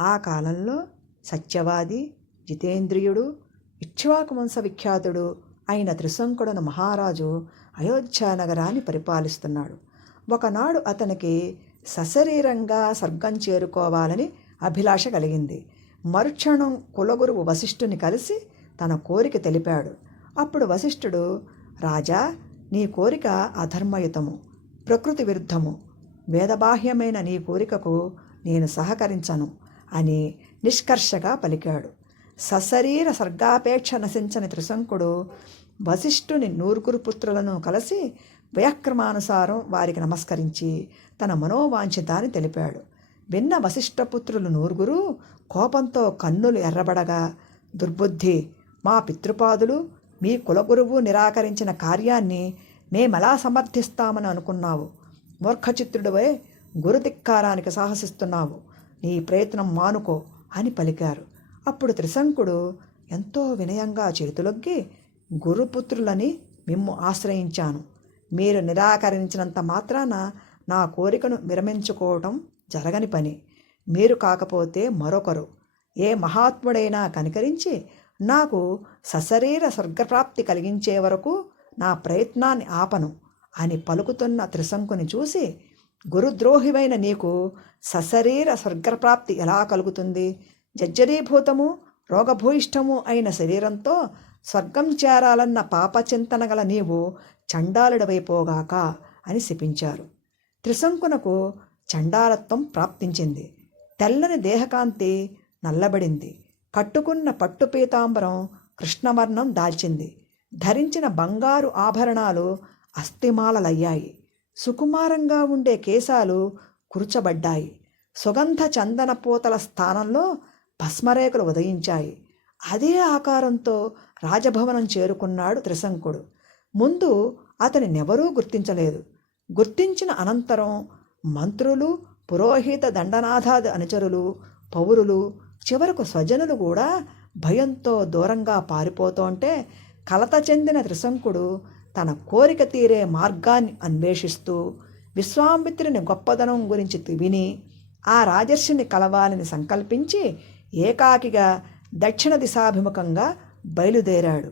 ఆ కాలంలో సత్యవాది, జితేంద్రియుడు, ఇక్ష్వాకు వంశ విఖ్యాతుడు అయిన త్రిశంకుడను మహారాజు అయోధ్య నగరాన్ని పరిపాలిస్తున్నాడు. ఒకనాడు అతనికి సశరీరంగా స్వర్గం చేరుకోవాలని అభిలాష కలిగింది. మరుక్షణం కులగురువు వశిష్ఠుని కలిసి తన కోరిక తెలిపాడు. అప్పుడు వశిష్ఠుడు, రాజా, నీ కోరిక అధర్మయుతము, ప్రకృతి విరుద్ధము. వేదబాహ్యమైన నీ కోరికకు నేను సహకరించను అని నిష్కర్షగా పలికాడు. సశరీర స్వర్గాపేక్ష నశించని త్రిశంకుడు వశిష్ఠుని నూరుగురు పుత్రులను కలిసి వ్యక్రమానుసారం వారికి నమస్కరించి తన మనోవాంఛితాన్ని తెలిపాడు. విన్న వశిష్ఠపుత్రులు నూరుగురు కోపంతో కన్నులు ఎర్రబడగా, దుర్బుద్ధి, మా పితృపాదులు మీ కులగురువు నిరాకరించిన కార్యాన్ని మేమెలా సమర్థిస్తామని అనుకున్నావు? మూర్ఖచిత్రుడివై గురుధిక్కారానికి సాహసిస్తున్నావు. నీ ప్రయత్నం మానుకో అని పలికారు. అప్పుడు త్రిశంకుడు ఎంతో వినయంగా చేతులొగ్గి, గురుపుత్రులని మిమ్ము ఆశ్రయించాను. మీరు నిరాకరించినంత మాత్రాన నా కోరికను విరమించుకోవటం జరగని పని. మీరు కాకపోతే మరొకరు ఏ మహాత్ముడైనా కనికరించి నాకు సశరీర స్వర్గప్రాప్తి కలిగించే వరకు నా ప్రయత్నాన్ని ఆపను అని పలుకుతున్న త్రిశంకుని చూసి, గురుద్రోహివైన నీకు సశరీర స్వర్గప్రాప్తి ఎలా కలుగుతుంది? జర్జరీభూతము రోగభూయిష్టము అయిన శరీరంతో స్వర్గం చేరాలన్న పాపచింతన గల నీవు చండాలుడవైపోగాక అని శపించారు. త్రిశంకునకు చండాలత్వం ప్రాప్తించింది. తెల్లని దేహకాంతి నల్లబడింది. కట్టుకున్న పట్టు పీతాంబరం కృష్ణవర్ణం దాల్చింది. ధరించిన బంగారు ఆభరణాలు అస్థిమాలలయ్యాయి. సుకుమారంగా ఉండే కేశాలు కురుచబడ్డాయి. సుగంధ చందన పూతల స్థానంలో భస్మరేఖలు ఉదయించాయి. అదే ఆకారంతో రాజభవనం చేరుకున్నాడు త్రిశంకుడు. ముందు అతనినెవరూ గుర్తించలేదు. గుర్తించిన అనంతరం మంత్రులు, పురోహిత దండనాథాది అనుచరులు, పౌరులు, చివరకు స్వజనులు కూడా భయంతో దూరంగా పారిపోతుంటే కలత చెందిన త్రిశంకుడు తన కోరిక తీరే మార్గాన్ని అన్వేషిస్తూ విశ్వామిత్రుని గొప్పదనం గురించి విని ఆ రాజర్షిని కలవాలని సంకల్పించి ఏకాకిగా దక్షిణ దిశాభిముఖంగా బయలుదేరాడు.